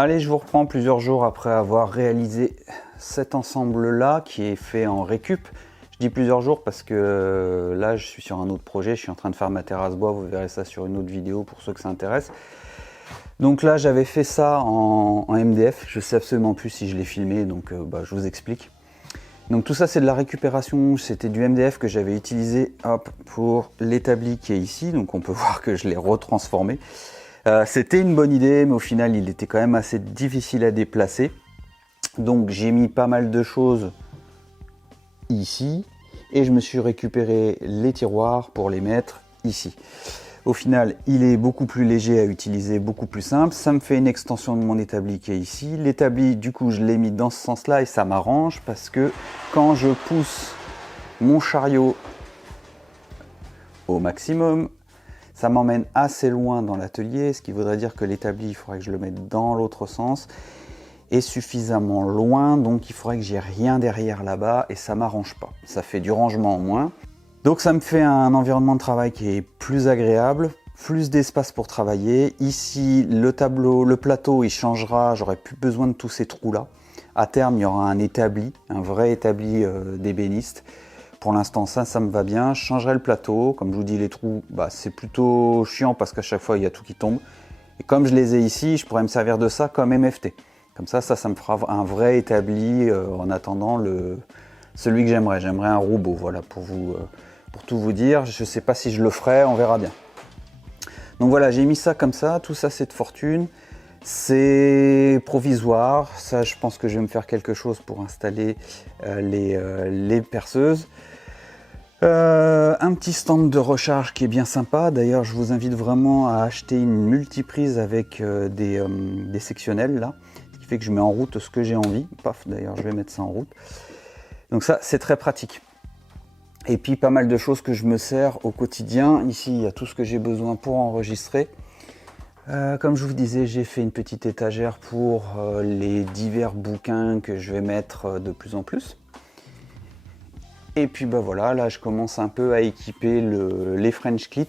Allez, je vous reprends plusieurs jours après avoir réalisé cet ensemble-là qui est fait en récup. Je dis plusieurs jours parce que là, je suis sur un autre projet. Je suis en train de faire ma terrasse bois. Vous verrez ça sur une autre vidéo pour ceux que ça intéresse. Donc là, j'avais fait ça en MDF. Je sais absolument plus si je l'ai filmé, donc je vous explique. Donc tout ça, c'est de la récupération. C'était du MDF que j'avais utilisé pour l'établi qui est ici. Donc on peut voir que je l'ai retransformé. C'était une bonne idée, mais au final, il était quand même assez difficile à déplacer. Donc j'ai mis pas mal de choses ici et je me suis récupéré les tiroirs pour les mettre ici. Au final, il est beaucoup plus léger à utiliser, beaucoup plus simple. Ça me fait une extension de mon établi qui est ici. L'établi, du coup, je l'ai mis dans ce sens-là et ça m'arrange parce que quand je pousse mon chariot au maximum, ça m'emmène assez loin dans l'atelier, ce qui voudrait dire que l'établi, il faudrait que je le mette dans l'autre sens et suffisamment loin, donc il faudrait que j'ai rien derrière là-bas et ça m'arrange pas. Ça fait du rangement en moins. Donc ça me fait un environnement de travail qui est plus agréable, plus d'espace pour travailler. Ici, le plateau, il changera, j'aurai plus besoin de tous ces trous-là. À terme, il y aura un établi, un vrai établi d'ébéniste. Pour l'instant, ça me va bien. Je changerai le plateau. Comme je vous dis, les trous, c'est plutôt chiant parce qu'à chaque fois, il y a tout qui tombe. Et comme je les ai ici, je pourrais me servir de ça comme MFT. Comme ça me fera un vrai établi en attendant celui que j'aimerais. J'aimerais un robot, voilà, pour tout vous dire. Je ne sais pas si je le ferai, on verra bien. Donc voilà, j'ai mis ça comme ça. Tout ça, c'est de fortune. C'est provisoire. Ça, je pense que je vais me faire quelque chose pour installer les perceuses. Un petit stand de recharge qui est bien sympa. D'ailleurs, je vous invite vraiment à acheter une multiprise avec des sectionnels là, ce qui fait que je mets en route ce que j'ai envie. Paf, d'ailleurs, je vais mettre ça en route. Donc ça, c'est très pratique. Et puis pas mal de choses que je me sers au quotidien. Ici, il y a tout ce que j'ai besoin pour enregistrer. Comme je vous disais, j'ai fait une petite étagère pour les divers bouquins que je vais mettre de plus en plus. Et puis voilà, là je commence un peu à équiper les French Clit.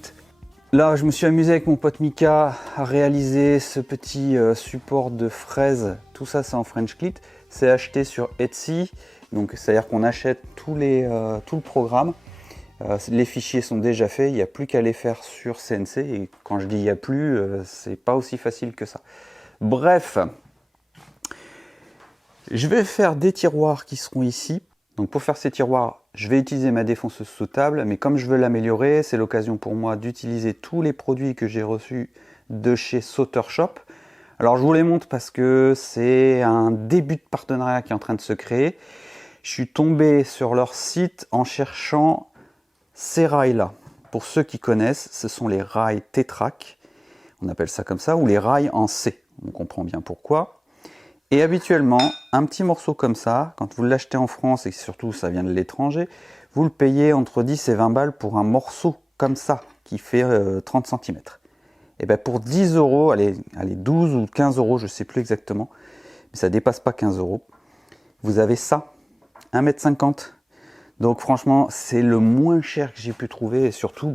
Là je me suis amusé avec mon pote Mika à réaliser ce petit support de fraises. Tout ça c'est en French Clit. C'est acheté sur Etsy. Donc c'est-à-dire qu'on achète tout le programme. Les fichiers sont déjà faits, il n'y a plus qu'à les faire sur CNC. Et quand je dis il n'y a plus, c'est pas aussi facile que ça. Bref, je vais faire des tiroirs qui seront ici. Donc pour faire ces tiroirs, je vais utiliser ma défonceuse sous table, mais comme je veux l'améliorer, c'est l'occasion pour moi d'utiliser tous les produits que j'ai reçus de chez Sauter Shop. Alors je vous les montre parce que c'est un début de partenariat qui est en train de se créer. Je suis tombé sur leur site en cherchant ces rails-là. Pour ceux qui connaissent, ce sont les rails Tétrac, on appelle ça comme ça, ou les rails en C. On comprend bien pourquoi. Et habituellement, un petit morceau comme ça, quand vous l'achetez en France et surtout ça vient de l'étranger, vous le payez entre 10 et 20 balles pour un morceau comme ça, qui fait 30 cm. Et bien pour 10 euros, allez 12 ou 15 euros, je ne sais plus exactement, mais ça ne dépasse pas 15 euros, vous avez ça, 1,50 m. Donc franchement, c'est le moins cher que j'ai pu trouver et surtout,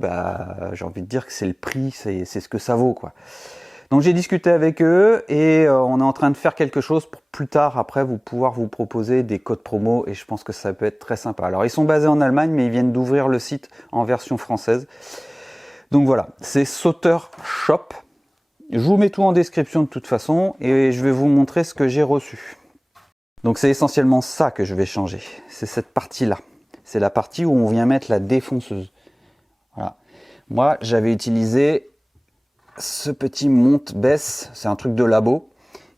j'ai envie de dire que c'est le prix, c'est ce que ça vaut, quoi. Donc j'ai discuté avec eux et on est en train de faire quelque chose pour plus tard, après, pouvoir vous proposer des codes promo et je pense que ça peut être très sympa. Alors ils sont basés en Allemagne, mais ils viennent d'ouvrir le site en version française. Donc voilà, c'est Sauter Shop. Je vous mets tout en description de toute façon et je vais vous montrer ce que j'ai reçu. Donc c'est essentiellement ça que je vais changer, c'est cette partie-là. C'est la partie où on vient mettre la défonceuse. Voilà. Moi, j'avais utilisé ce petit monte-baisse, c'est un truc de labo,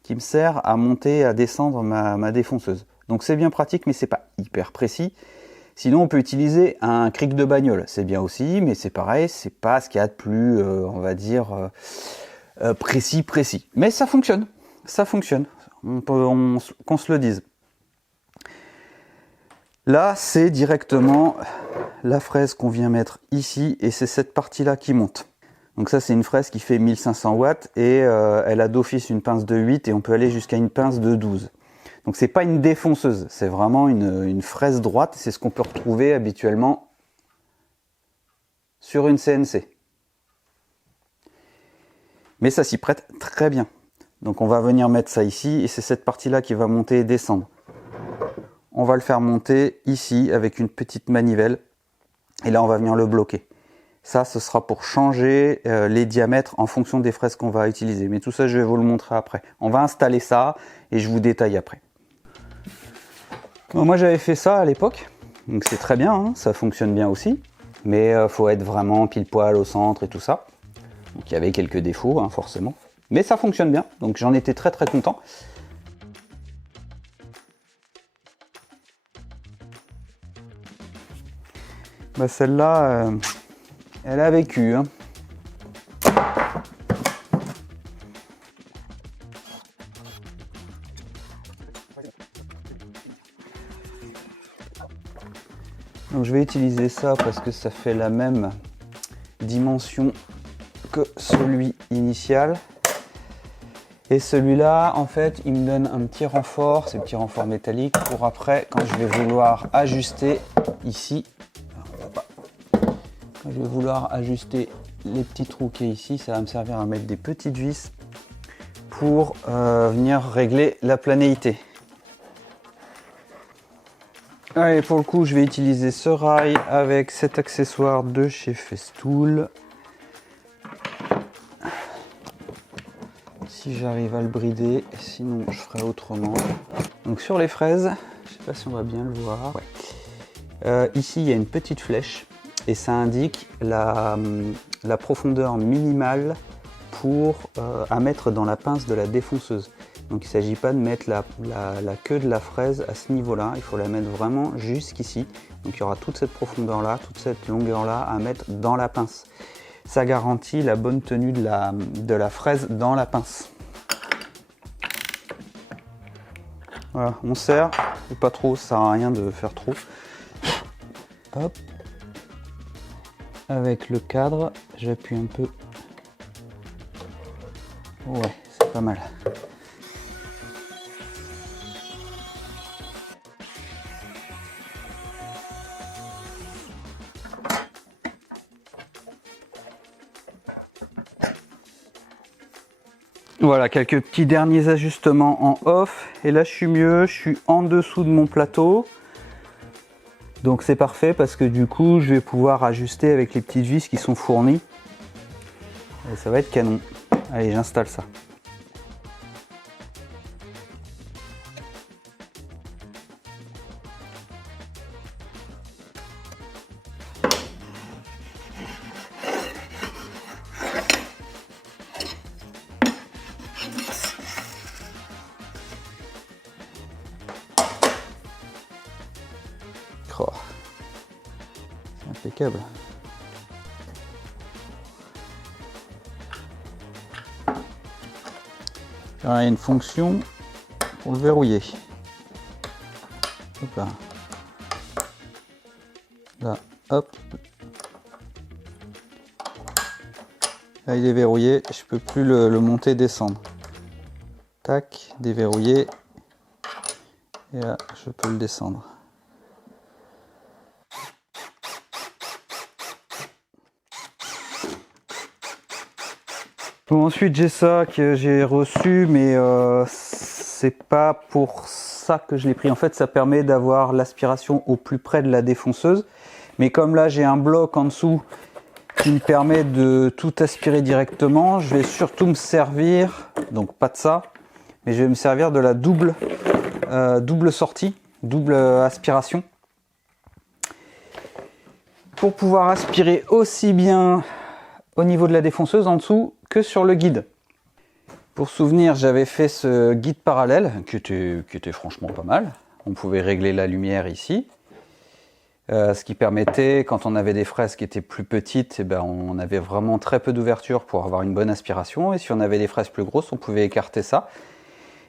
qui me sert à monter et à descendre ma défonceuse. Donc c'est bien pratique, mais c'est pas hyper précis. Sinon, on peut utiliser un cric de bagnole. C'est bien aussi, mais c'est pareil, c'est pas ce qu'il y a de plus, on va dire, précis. Mais ça fonctionne, qu'on se le dise. Là, c'est directement la fraise qu'on vient mettre ici, et c'est cette partie-là qui monte. Donc ça, c'est une fraise qui fait 1500 watts, et elle a d'office une pince de 8, et on peut aller jusqu'à une pince de 12. Donc c'est pas une défonceuse, c'est vraiment une fraise droite, c'est ce qu'on peut retrouver habituellement sur une CNC. Mais ça s'y prête très bien. Donc on va venir mettre ça ici et c'est cette partie-là qui va monter et descendre. On va le faire monter ici avec une petite manivelle et là on va venir le bloquer. Ça, ce sera pour changer les diamètres en fonction des fraises qu'on va utiliser. Mais tout ça, je vais vous le montrer après. On va installer ça et je vous détaille après. Bon, moi, j'avais fait ça à l'époque. Donc c'est très bien, hein, ça fonctionne bien aussi. Mais il faut être vraiment pile poil au centre et tout ça. Donc il y avait quelques défauts, hein, forcément. Mais ça fonctionne bien. Donc j'en étais très très content. Bah, celle-là... elle a vécu, hein. Donc je vais utiliser ça parce que ça fait la même dimension que celui initial. Et celui-là, en fait, il me donne un petit renfort, c'est un petit renfort métallique pour après, quand je vais vouloir ajuster ici, quand je vais vouloir ajuster les petits trous qui est ici, ça va me servir à mettre des petites vis pour venir régler la planéité. Allez, pour le coup, je vais utiliser ce rail avec cet accessoire de chez Festool. Si j'arrive à le brider, sinon je ferai autrement. Donc sur les fraises, je sais pas si on va bien le voir. Ouais. Ici, il y a une petite flèche et ça indique la profondeur minimale à mettre dans la pince de la défonceuse. Donc il ne s'agit pas de mettre la queue de la fraise à ce niveau-là, il faut la mettre vraiment jusqu'ici. Donc il y aura toute cette profondeur-là, toute cette longueur-là à mettre dans la pince. Ça garantit la bonne tenue de la fraise dans la pince. Voilà, on serre, pas trop, ça sert à rien de faire trop. Hop. Avec le cadre, j'appuie un peu. Ouais, c'est pas mal. Voilà, quelques petits derniers ajustements en off. Et là, je suis mieux, je suis en dessous de mon plateau. Donc c'est parfait parce que du coup, je vais pouvoir ajuster avec les petites vis qui sont fournies. Et ça va être canon. Allez, j'installe ça. Oh, c'est impeccable. Il y a une fonction pour le verrouiller. Hop là. Là, hop. Là, il est verrouillé. Je peux plus le monter et descendre. Tac, déverrouiller. Et là, je peux le descendre. Bon, ensuite j'ai ça que j'ai reçu, mais c'est pas pour ça que je l'ai pris. En fait, ça permet d'avoir l'aspiration au plus près de la défonceuse. Mais comme là j'ai un bloc en dessous qui me permet de tout aspirer directement, je vais surtout me servir, donc pas de ça, mais je vais me servir de la double sortie, double aspiration, pour pouvoir aspirer aussi bien au niveau de la défonceuse en dessous que sur le guide. Pour souvenir, j'avais fait ce guide parallèle qui était franchement pas mal. On pouvait régler la lumière ici, ce qui permettait, quand on avait des fraises qui étaient plus petites, on avait vraiment très peu d'ouverture pour avoir une bonne aspiration, et si on avait des fraises plus grosses, on pouvait écarter ça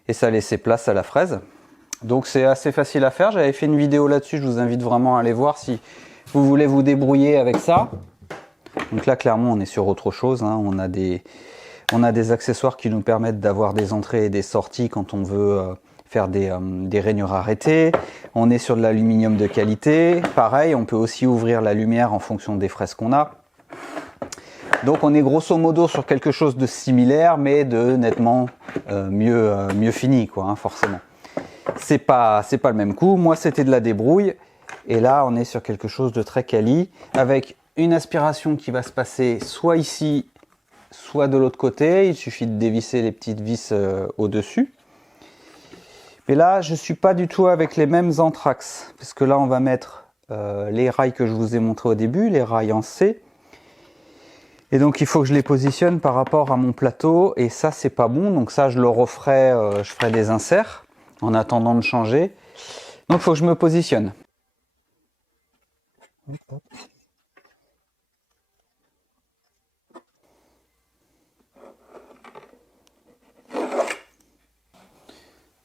et ça laissait place à la fraise. Donc c'est assez facile à faire. J'avais fait une vidéo là-dessus, je vous invite vraiment à aller voir si vous voulez vous débrouiller avec ça. Donc là, clairement, on est sur autre chose, hein. On a des accessoires qui nous permettent d'avoir des entrées et des sorties quand on veut faire des rainures arrêtées. On est sur de l'aluminium de qualité. Pareil, on peut aussi ouvrir la lumière en fonction des fraises qu'on a. Donc on est grosso modo sur quelque chose de similaire, mais de nettement mieux fini, quoi, hein, forcément. C'est pas le même coup. Moi, c'était de la débrouille. Et là, on est sur quelque chose de très quali, avec une aspiration qui va se passer soit ici, soit de l'autre côté. Il suffit de dévisser les petites vis au-dessus. Mais là, je ne suis pas du tout avec les mêmes anthrax, parce que là, on va mettre les rails que je vous ai montré au début, les rails en C. Et donc, il faut que je les positionne par rapport à mon plateau, et ça, c'est pas bon. Donc ça, je le referai, je ferai des inserts en attendant de changer. Donc, il faut que je me positionne.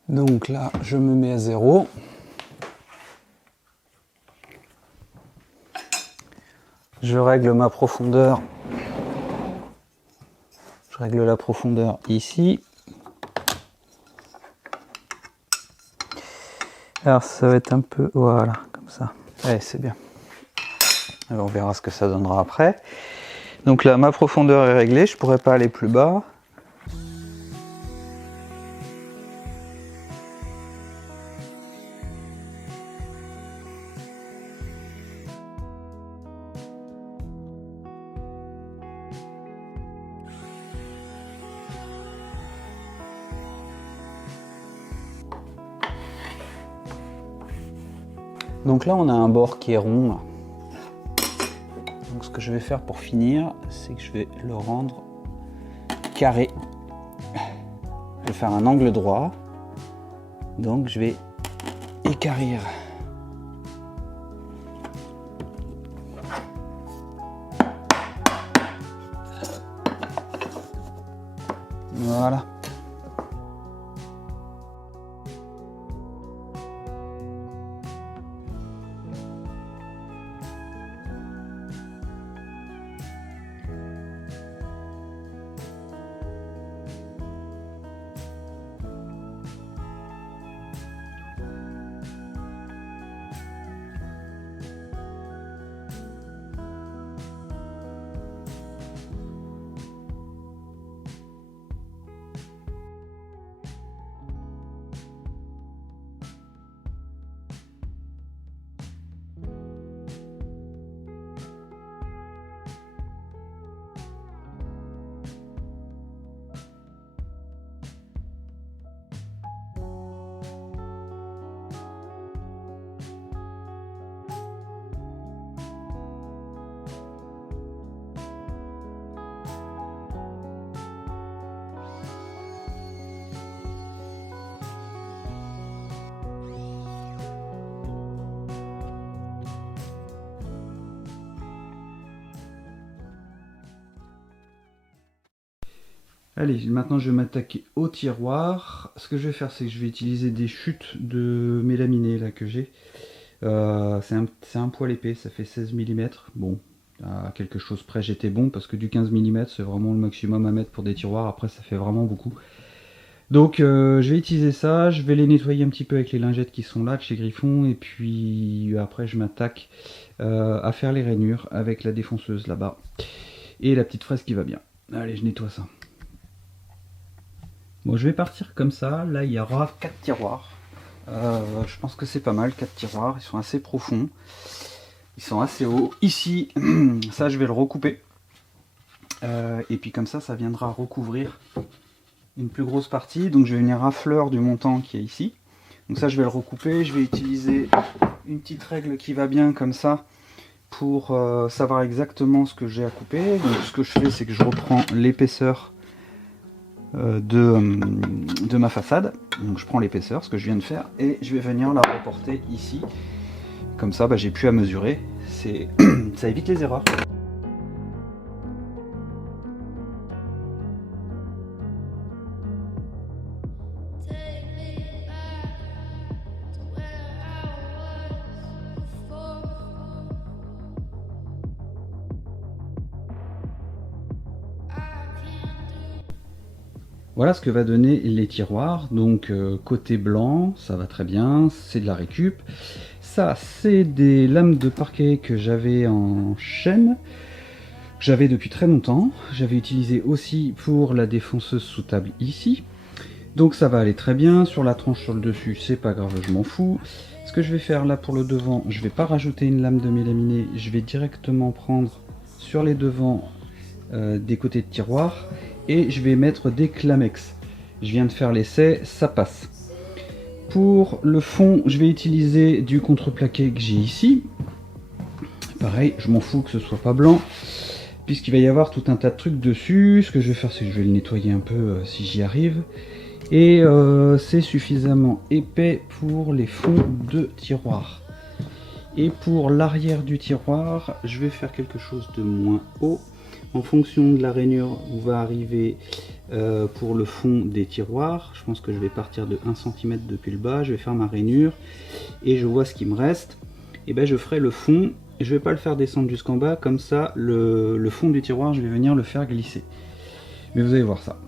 Donc là, je me mets à 0. Je règle ma profondeur. Je règle la profondeur ici. Alors ça va être un peu, voilà, comme ça. Allez, c'est bien. Alors, on verra ce que ça donnera après. Donc là, ma profondeur est réglée, je pourrais pas aller plus bas. Donc là, on a un bord qui est rond. Donc ce que je vais faire pour finir, c'est que je vais le rendre carré. Je vais faire un angle droit. Donc je vais équarrir. Voilà. Allez, maintenant je vais m'attaquer au tiroir. Ce que je vais faire, c'est que je vais utiliser des chutes de mélaminé là que j'ai. C'est un poil épais, ça fait 16 mm. Bon, à quelque chose près j'étais bon parce que du 15 mm c'est vraiment le maximum à mettre pour des tiroirs. Après ça fait vraiment beaucoup. Donc je vais utiliser ça, je vais les nettoyer un petit peu avec les lingettes qui sont là de chez Griffon. Et puis après je m'attaque à faire les rainures avec la défonceuse là-bas. Et la petite fraise qui va bien. Allez, je nettoie ça. Bon, je vais partir comme ça. Là, il y aura 4 tiroirs. Je pense que c'est pas mal, 4 tiroirs. Ils sont assez profonds. Ils sont assez hauts. Ici, ça, je vais le recouper. Et puis comme ça viendra recouvrir une plus grosse partie. Donc, je vais venir à fleur du montant qui est ici. Donc ça, je vais le recouper. Je vais utiliser une petite règle qui va bien comme ça pour savoir exactement ce que j'ai à couper. Donc, ce que je fais, c'est que je reprends l'épaisseur de ma façade. Donc je prends l'épaisseur, ce que je viens de faire, et je vais venir la reporter ici. Comme ça, j'ai plus à mesurer. Ça évite les erreurs. Voilà ce que va donner les tiroirs. Donc côté blanc, ça va très bien, c'est de la récup. Ça, c'est des lames de parquet que j'avais en chêne. j'avais depuis très longtemps. J'avais utilisé aussi pour la défonceuse sous table ici. Donc ça va aller très bien. Sur la tranche sur le dessus, c'est pas grave, je m'en fous. Ce que je vais faire là pour le devant, je vais pas rajouter une lame de mélaminé, je vais directement prendre sur les devants des côtés de tiroir et je vais mettre des Clamex. Je viens de faire l'essai, ça passe. Pour le fond, je vais utiliser du contreplaqué que j'ai ici. Pareil, je m'en fous que ce soit pas blanc, puisqu'il va y avoir tout un tas de trucs dessus. Ce que je vais faire, c'est que je vais le nettoyer un peu si j'y arrive. Et c'est suffisamment épais pour les fonds de tiroir. Et pour l'arrière du tiroir, je vais faire quelque chose de moins haut. En fonction de la rainure où va arriver pour le fond des tiroirs, je pense que je vais partir de 1 cm depuis le bas, je vais faire ma rainure et je vois ce qui me reste. Et ben je ferai le fond, et je vais pas le faire descendre jusqu'en bas, comme ça le fond du tiroir, je vais venir le faire glisser. Mais vous allez voir ça.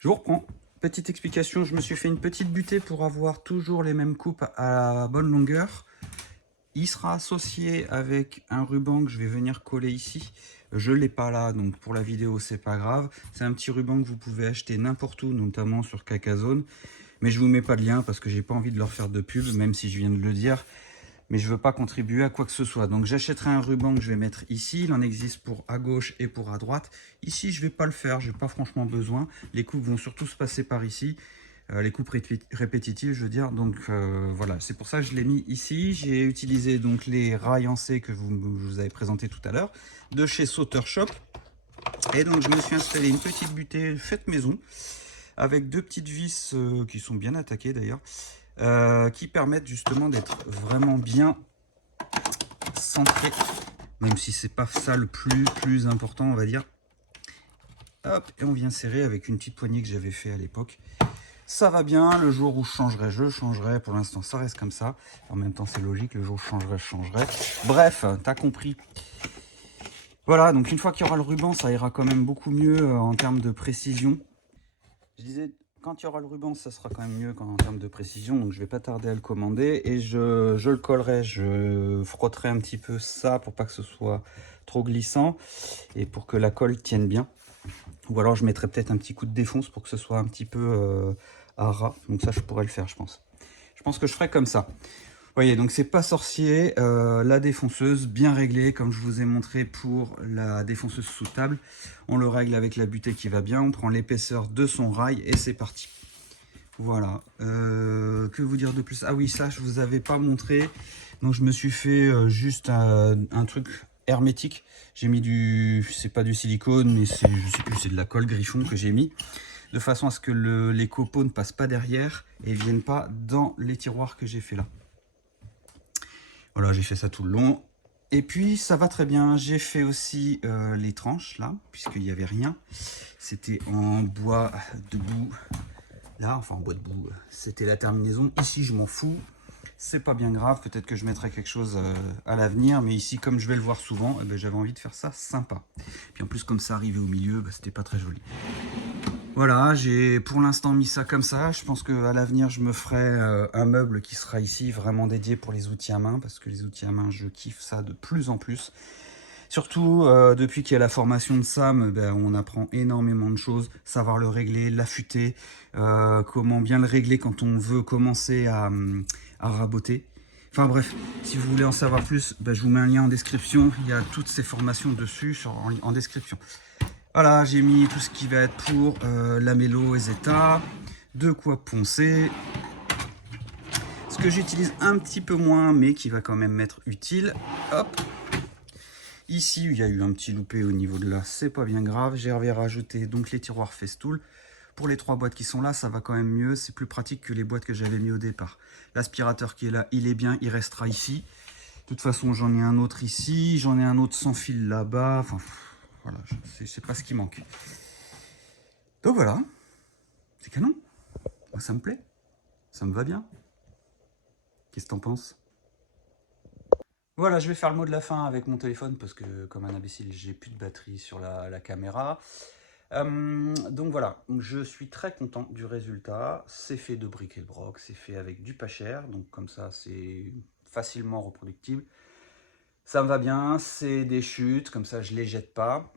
Je vous reprends. Petite explication, je me suis fait une petite butée pour avoir toujours les mêmes coupes à la bonne longueur. Il sera associé avec un ruban que je vais venir coller ici. Je ne l'ai pas là, donc pour la vidéo, c'est pas grave. C'est un petit ruban que vous pouvez acheter n'importe où, notamment sur Kakazone. Mais je vous mets pas de lien parce que j'ai pas envie de leur faire de pub, même si je viens de le dire. Mais je veux pas contribuer à quoi que ce soit. Donc j'achèterai un ruban que je vais mettre ici. Il en existe pour à gauche et pour à droite. Ici, je vais pas le faire. J'ai pas franchement besoin. Les coupes vont surtout se passer par ici. Les coupes répétitives, je veux dire. Donc voilà, c'est pour ça que je l'ai mis ici. J'ai utilisé donc les rails en C que je vous avais présenté tout à l'heure, de chez Sauter Shop. Et donc je me suis installé une petite butée faite maison, avec deux petites vis qui sont bien attaquées d'ailleurs, qui permettent justement d'être vraiment bien centré, même si c'est pas ça le plus important, on va dire. Hop, et on vient serrer avec une petite poignée que j'avais fait à l'époque. Ça va bien, le jour où je changerai. Pour l'instant, ça reste comme ça. En même temps, c'est logique, le jour où je changerai. Bref, t'as compris. Voilà, donc une fois qu'il y aura le ruban, ça ira quand même beaucoup mieux en termes de précision. Je disais, quand il y aura le ruban, ça sera quand même mieux en termes de précision. Donc je vais pas tarder à le commander. Et je le collerai, je frotterai un petit peu ça pour pas que ce soit trop glissant. Et pour que la colle tienne bien. Ou alors je mettrai peut-être un petit coup de défonce pour que ce soit un petit peu à ras. Donc ça, je pourrais le faire, je pense. Je pense que je ferai comme ça. Vous voyez, donc c'est pas sorcier. La défonceuse, bien réglée, comme je vous ai montré pour la défonceuse sous table. On le règle avec la butée qui va bien. On prend l'épaisseur de son rail et c'est parti. Voilà. Que vous dire de plus? Ah oui, ça, je vous avais pas montré. Donc, je me suis fait juste un truc hermétique. J'ai mis c'est pas du silicone, mais c'est, je sais plus, c'est de la colle Griffon que j'ai mis. De façon à ce que les copeaux ne passent pas derrière et ne viennent pas dans les tiroirs que j'ai fait là. Voilà, j'ai fait ça tout le long. Et puis, ça va très bien. J'ai fait aussi les tranches là, puisqu'il n'y avait rien. C'était en bois debout. Là, enfin en bois de boue, c'était la terminaison. Ici, je m'en fous. C'est pas bien grave. Peut-être que je mettrai quelque chose à l'avenir. Mais ici, comme je vais le voir souvent, eh ben, j'avais envie de faire ça sympa. Puis en plus, comme ça arrivait au milieu, bah, c'était pas très joli. Voilà, j'ai pour l'instant mis ça comme ça. Je pense qu'à l'avenir, je me ferai un meuble qui sera ici vraiment dédié pour les outils à main. Parce que les outils à main, je kiffe ça de plus en plus. Surtout, depuis qu'il y a la formation de Sam, ben, on apprend énormément de choses. Savoir le régler, l'affûter, comment bien le régler quand on veut commencer à raboter. Enfin bref, si vous voulez en savoir plus, ben, je vous mets un lien en description. Il y a toutes ces formations dessus en description. Voilà, j'ai mis tout ce qui va être pour lamello et zeta, de quoi poncer. Ce que j'utilise un petit peu moins, mais qui va quand même m'être utile. Hop. Ici, il y a eu un petit loupé au niveau de là, c'est pas bien grave. J'ai rajouté donc les tiroirs Festool. Pour les 3 boîtes qui sont là, ça va quand même mieux. C'est plus pratique que les boîtes que j'avais mis au départ. L'aspirateur qui est là, il est bien, il restera ici. De toute façon, j'en ai un autre ici, j'en ai un autre sans fil là-bas. Enfin, voilà, je sais pas ce qui manque. Donc voilà, c'est canon. Moi, ça me plaît, ça me va bien. Qu'est-ce que t'en penses? Voilà, je vais faire le mot de la fin avec mon téléphone parce que, comme un imbécile, j'ai plus de batterie sur la caméra. Donc voilà, je suis très content du résultat. C'est fait de briques et de broc, c'est fait avec du pas cher, donc comme ça c'est facilement reproductible. Ça me va bien, c'est des chutes, comme ça je les jette pas.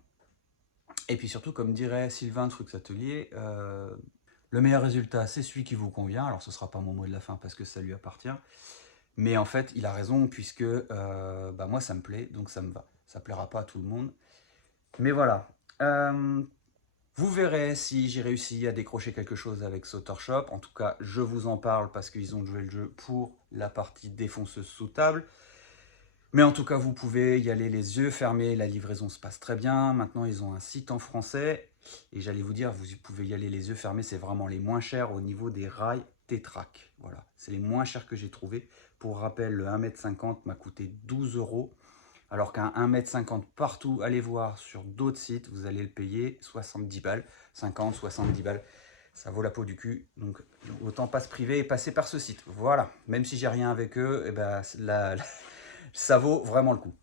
Et puis surtout, comme dirait Sylvain Trucs Atelier, le meilleur résultat c'est celui qui vous convient. Alors ce sera pas mon mot de la fin parce que ça lui appartient. Mais en fait, il a raison puisque bah moi ça me plaît, donc ça me va. Ça plaira pas à tout le monde. Mais voilà. Vous verrez si j'ai réussi à décrocher quelque chose avec Shop. En tout cas, je vous en parle parce qu'ils ont joué le jeu pour la partie défonceuse sous table. Mais en tout cas, vous pouvez y aller les yeux fermés. La livraison se passe très bien. Maintenant, ils ont un site en français. Et j'allais vous dire, vous pouvez y aller les yeux fermés. C'est vraiment les moins chers au niveau des rails Tétrac. Voilà, c'est les moins chers que j'ai trouvé. Pour rappel, le 1,50 m m'a coûté 12 €. Alors qu'un 1,50 m partout, allez voir sur d'autres sites, vous allez le payer 70 balles, 50, 70 balles. Ça vaut la peau du cul, donc autant pas se priver et passer par ce site. Voilà, même si j'ai rien avec eux, et ben, ça vaut vraiment le coup.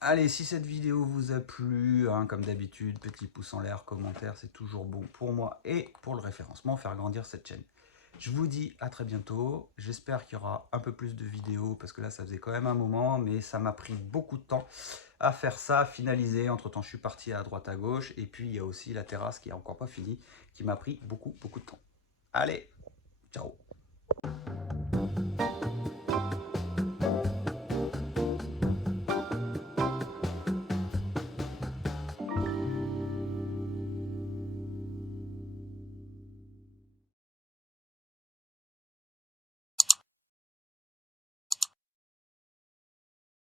Allez, si cette vidéo vous a plu, hein, comme d'habitude, petit pouce en l'air, commentaire, c'est toujours bon pour moi et pour le référencement, faire grandir cette chaîne. Je vous dis à très bientôt, j'espère qu'il y aura un peu plus de vidéos, parce que là ça faisait quand même un moment, mais ça m'a pris beaucoup de temps à faire ça, à finaliser. Entre temps je suis parti à droite à gauche, et puis il y a aussi la terrasse qui est encore pas finie, qui m'a pris beaucoup de temps. Allez, ciao.